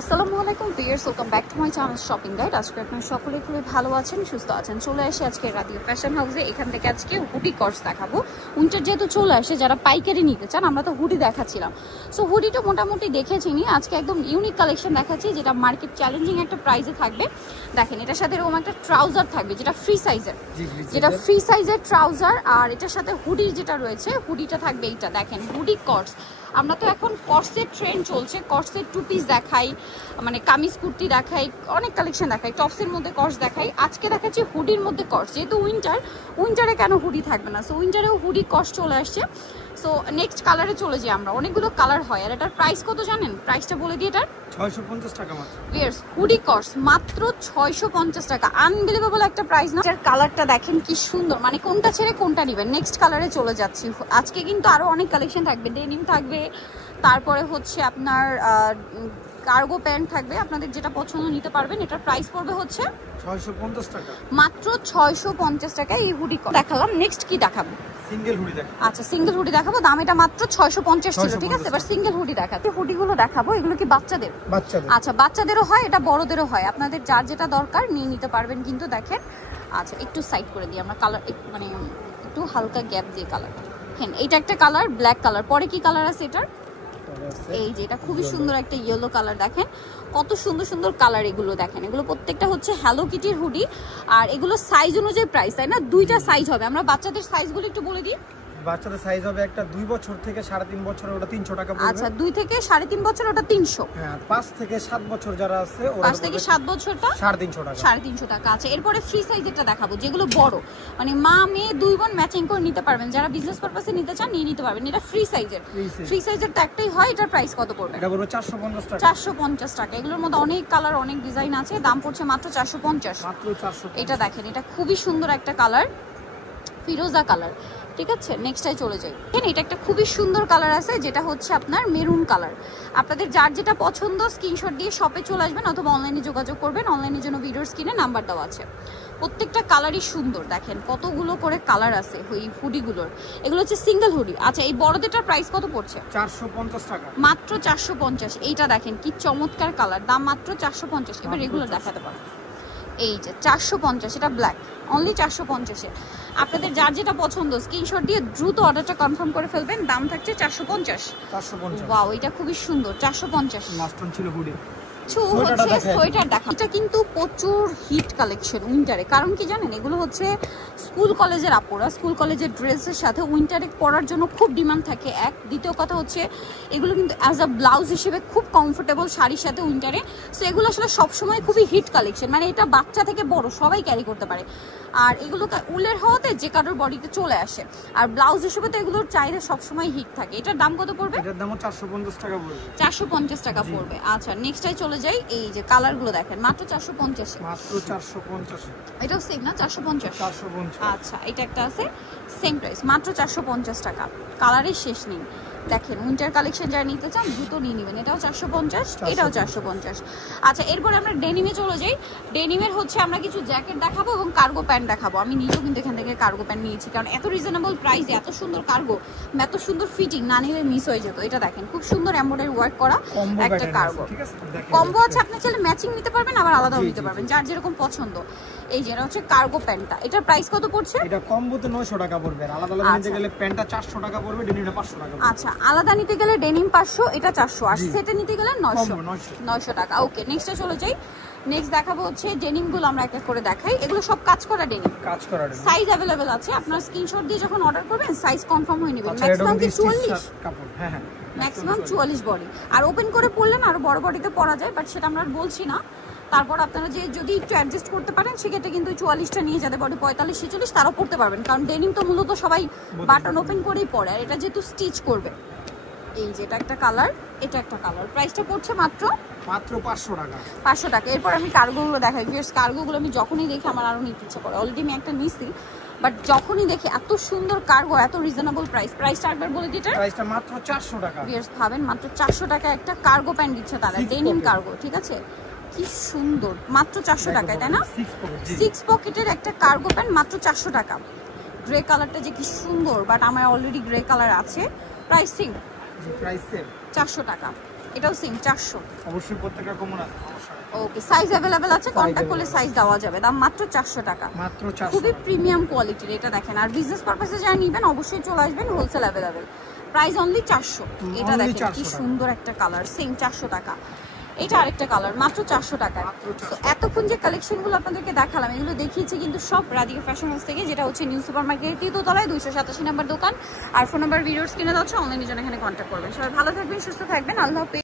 আসসালামু আলাইকুম viewers, welcome back to my channel shopping guide. আজকে আপনারা সকলে খুবই ভালো আছেন, সুস্থ আছেন। চলে আসি আজকে রাদিয়া ফ্যাশন হাউসে। এখান থেকে আজকে হুডি কর্স দেখাবো। উইন্টার যেহেতু চলে আসে, যারা পাইকারি নিতে চান, আমরা তো হুডি দেখাচ্ছিলাম। সো হুডিটা মোটামুটি দেখেছি নি, আজকে একদম ইউনিক কালেকশন দেখাচ্ছি, যেটা মার্কেট চ্যালেঞ্জিং একটা প্রাইসে থাকবে। দেখেন, এটার সাথে এরকম একটা ট্রাউজার থাকবে, যেটা ফ্রি সাইজের ট্রাউজার। আর এটার সাথে হুডি যেটা রয়েছে, হুডিটা থাকবে এইটা। দেখেন, হুডি কর্স। আমরা তো এখন কর্সের ট্রেন্ড চলছে, কর্সের টু পিস দেখাই, মানে কামিজ কুর্তি দেখাই, অনেক কালেকশন দেখাই, টপসের মধ্যে কর্স দেখাই। আজকে দেখাচ্ছি হুডির মধ্যে কর্স। যেহেতু উইন্টারে কেন হুডি থাকবে না? সো উইন্টারেও হুডি কর্স চলে আসছে। সো নেক্সট কালারে চলে যাই আমরা। অনেকগুলো কালার হয়। আর এটার প্রাইস কত জানেন? প্রাইসটা বলে দিই। এটার 650 টাকা মাত্র। ভিউয়ার্স, হুডি কর্স মাত্র 650 টাকা। আনবিলিভেবল একটা প্রাইস না? এটার কালারটা দেখেন কি সুন্দর, মানে কোনটা ছেড়ে কোনটা নেবেন। নেক্সট কালারে চলে যাচ্ছি। আজকে কিন্তু আরো অনেক কালেকশন থাকবে। ডেনিম থাকবে, তারপরে হচ্ছে আপনার কার্গো প্যান্ট থাকবে। আপনাদের যেটা পছন্দ নিতে পারবেন। এটার প্রাইস পড়বে হচ্ছে 650 টাকা, মাত্র 650 টাকা। এই হুডি দেখালাম। নেক্সট কি দেখাবো? সিঙ্গেল হুডি দেখাবো। আচ্ছা, সিঙ্গেল হুডি দেখাবো। দাম এটা মাত্র 650 ছিল, ঠিক আছে? এবার সিঙ্গেল হুডি দেখাবো। হুডিগুলো দেখাবো, এগুলো কি বাচ্চাদের? আচ্ছা, বাচ্চাদেরও হয়, এটা বড়দেরও হয়। আপনাদের যার যেটা দরকার নিয়ে নিতে পারবেন। কিন্তু দেখেন, আচ্ছা একটু সাইড করে দিই আমরা, কালার মানে একটু হালকা গ্যাপ দিয়ে কালার। হ্যাঁ, এটা একটা কালার, ব্ল্যাক কালার। পরে কি কালার আছে এটার? এই যে এটা খুবই সুন্দর একটা ইয়েলো কালার। দেখেন কত সুন্দর সুন্দর কালার এগুলো। দেখেন, এগুলো প্রত্যেকটা হচ্ছে হ্যালো কিটির হুডি। আর এগুলো সাইজ অনুযায়ী প্রাইস, তাই না? দুইটা সাইজ হবে। আমরা বাচ্চাদের সাইজগুলো একটু বলে দিই। বাচ্চাদের সাইজ হবে একটা 2 বছর থেকে 3.5 বছর, ওটা 300 টাকা পড়বে। আচ্ছা, 2 থেকে 3.5 বছর, ওটা 300। হ্যাঁ, 5 থেকে 7 বছর যারা আছে, ওরা 5 থেকে 7 বছরটা 350 টাকা। 350 টাকা। আচ্ছা, এরপরে ফ্রি সাইজেরটা দেখাবো, যেগুলো বড়, মানে মা মেয়ে দুই বোন ম্যাচিং করে নিতে পারবেন। যারা বিজনেস পারপাসে নিতে চান নিয়ে নিতে পারবেন। এটা ফ্রি সাইজের। ফ্রি সাইজের তো একটাই হয়। এটার প্রাইস কত পড়বে? এটা পড়বে 450 টাকা। 450 টাকা। এগুলোর মধ্যে অনেক কালার, অনেক ডিজাইন আছে। দাম পড়ছে মাত্র 450। মাত্র 450। এটা দেখেন, এটা খুবই সুন্দর একটা কালার, ফিরোজা কালার, ঠিক আছে? নেক্সটটাই চলে যাই। এটা একটা খুবই সুন্দর কালার আছে, যেটা হচ্ছে আপনার মেরুন কালার। আপনাদের যার যেটা পছন্দ স্ক্রিনশট দিয়ে শপে চলে আসবেন, অথবা অনলাইনে যোগাযোগ করবেন। অনলাইনের জন্য ভিডিওর স্ক্রিনে নাম্বার দেওয়া আছে। প্রত্যেকটা কালারই সুন্দর। দেখেন কতগুলো করে কালার আছে এই হুডিগুলোর। এগুলো হচ্ছে সিঙ্গেল হুডি। আচ্ছা, এই বড়দেরটার প্রাইস কত পড়ছে? 450 টাকা, মাত্র 450। এইটা দেখেন কি চমৎকার কালার, দাম মাত্র 450। এবার রেগুলার দেখাতে পারবো। এই যে 450, এটা ব্ল্যাক, অনলি 450-এর। আপনাদের যার যেটা পছন্দ স্ক্রিনশট দিয়ে দ্রুত অর্ডারটা কনফার্ম করে ফেলবেন। দাম থাকছে 450। ওয়াও, এটা খুবই সুন্দর। 450 লাস্ট ওয়ান ছিল হুডি। হচ্ছে সোয়েটার দেখা। এটা কিন্তু প্রচুর হিট কালেকশন উইন্টারে। কারণ কি জানেন? এগুলো হচ্ছে স্কুল কলেজের আপুরা, স্কুল কলেজের ড্রেসের সাথে উইন্টারে পরার জন্য খুব ডিমান্ড থাকে। এক, দ্বিতীয় কথা হচ্ছে এগুলো কিন্তু অ্যাজ আ ব্লাউজ হিসেবে খুব কমফোর্টেবল শাড়ির সাথে উইন্টারে। সো এগুলো আসলে সবসময় খুবই হিট কালেকশন, মানে এটা বাচ্চা থেকে বড় সবাই ক্যারি করতে পারে। আর এগুলো উলের হওয়াতে যে কারোর বডিতে চলে আসে। আর ব্লাউজ হিসেবে তো এগুলোর চাহিদা সবসময় হিট থাকে। এটার দাম কত পড়বে? এটার দামও 450 টাকা পড়বে। 450 টাকা পড়বে। আচ্ছা, নেক্সটটাই চলে যাই। এই যে কালারগুলো দেখেন, মাত্র 450। মাত্র 450। এটাও সেম না? 450। আচ্ছা, এটা একটা আছে সেম প্রাইস, মাত্র 450 টাকা। কালারের শেষ নেই। দেখেন, উইন্টার কালেকশন যারা নিতে চান দ্রুত নিয়ে নেবেন। এটাও 450, এটাও 450। আচ্ছা, এরপর আমরা ডেনিমে চলে যাই। ডেনিমের হচ্ছে আমরা কিছু জ্যাকেট দেখাবো এবং কার্গো প্যান্ট দেখাবো। আমি নিজেও কিন্তু এখান থেকে কার্গো প্যান্ট নিয়েছি, কারণ এত রিজনেবল প্রাইসে এত সুন্দর কার্গো, এত সুন্দর ফিটিং না নিলে মিস হয়ে যেত। এটা দেখেন, খুব সুন্দর এমব্রয়ডারি ওয়ার্ক করা একটা কার্গো। কম্বো আছে, আপনি চাইলে ম্যাচিং নিতে পারবেন, আবার আলাদাও নিতে পারবেন, যার যেরকম পছন্দ। এই যে এটা হচ্ছে কার্গো প্যান্টটা। এটার প্রাইস কত পড়ছে? এটা কম্বোতে 900 টাকা পড়বে। আর আলাদা আলাদা নিতে গেলে প্যান্টটা 400 টাকা পড়বে, ডেনিমটা 500 টাকা পড়বে। আচ্ছা, আলাদা নিতে গেলে ডেনিম 500, এটা 400, আর সেটে নিতে গেলে 900 টাকা। ওকে, নেক্সটে চলে যাই। নেক্সট দেখাবো হচ্ছে ডেনিমগুলো আমরা এক এক করে দেখাই। এগুলো সব কাজ করা ডেনিম, সাইজ अवेलेबल আছে। আপনারা স্ক্রিনশট দিয়ে যখন অর্ডার করবেন সাইজ কনফার্ম হয়ে নেবেন। ম্যাক্সিমাম কি 44 কাপড়? হ্যাঁ, ম্যাক্সিমাম 44 বডি। আর ওপেন করে পরলে না আরো বড় বডিতে পরা যায়, বাট সেটা আমরা বলছি না। তারপর আপনারা যে যদি একটু অ্যাডজাস্ট করতে পারেন, সেক্ষেত্রে কিন্তু 44টা নিয়ে যাতে বডি 45-46 তারাও পড়তে পারবেন। কারণ ডেনিম তো মূলত সবাই বাটন ওপেন করেই পরে, আর এটা যেহেতু স্টিচ করবে। এই যে এটা একটা কালার, এটা একটা কালার। প্রাইসটা পড়ছে মাত্র 500 টাকা। 500 টাকা। এরপর আমি কার্গোগুলো দেখাই। কার্গোগুলো আমি যখনই দেখি আমার আরো নিতে ইচ্ছা করে। অলরেডি আমি একটা নিছি, বাট যখনই দেখি এত সুন্দর কার্গো, এত রিজনেবল প্রাইসটা একবার বলে দিতে। প্রাইসটা মাত্র 400 টাকা। ভিউয়ার্স ভাবেন, মাত্র 400 টাকা একটা কার্গো প্যান্ট দিচ্ছে তারা, ডেনিম কার্গো, ঠিক আছে? কি সুন্দর, মাত্র 400 টাকায়, তাই না? 6 পকেটের একটা কার্গো প্যান্ট মাত্র 400 টাকা। গ্রে কালারটা যে কি সুন্দর, বাট আমার অলরেডি গ্রে কালার আছে। প্রাইস সেম, 400 টাকা। এটাও সেম 400। অবশ্যই প্রত্যেকটা কমন আছে সমস্যা নেই। ওকে, সাইজ अवेलेबल আছে, কন্টাক্ট করলে সাইজ দেওয়া যাবে। দাম মাত্র 400 টাকা, মাত্র 400। খুবই প্রিমিয়াম কোয়ালিটির এটা দেখেন। আর বিজনেস পারপাসে যারা নেবেন অবশ্যই চলে আসবেন, হোলসেল अवेलेबल, প্রাইস অনলি 400। এটা দেখেন কি সুন্দর একটা কালার, সেম 400 টাকা। এটা আরেকটা কালার, মাত্র 400 টাকায়। তো এতক্ষণ যে কালেকশনগুলো আপনাদেরকে দেখালাম এগুলো দেখিয়েছি কিন্তু সব রাধিকা ফ্যাশন হাউস থেকে, যেটা হচ্ছে নিউ সুপার মার্কেটের 3 তলায় 287 নম্বর দোকান। আর ফোন নাম্বার ভিডিওস কিনে যাচ্ছে, অনলাইনের জন্য এখানে কন্ট্যাক্ট করবেন। সবাই ভালো থাকবেন, সুস্থ থাকবেন, আল্লাহ হাফেজ।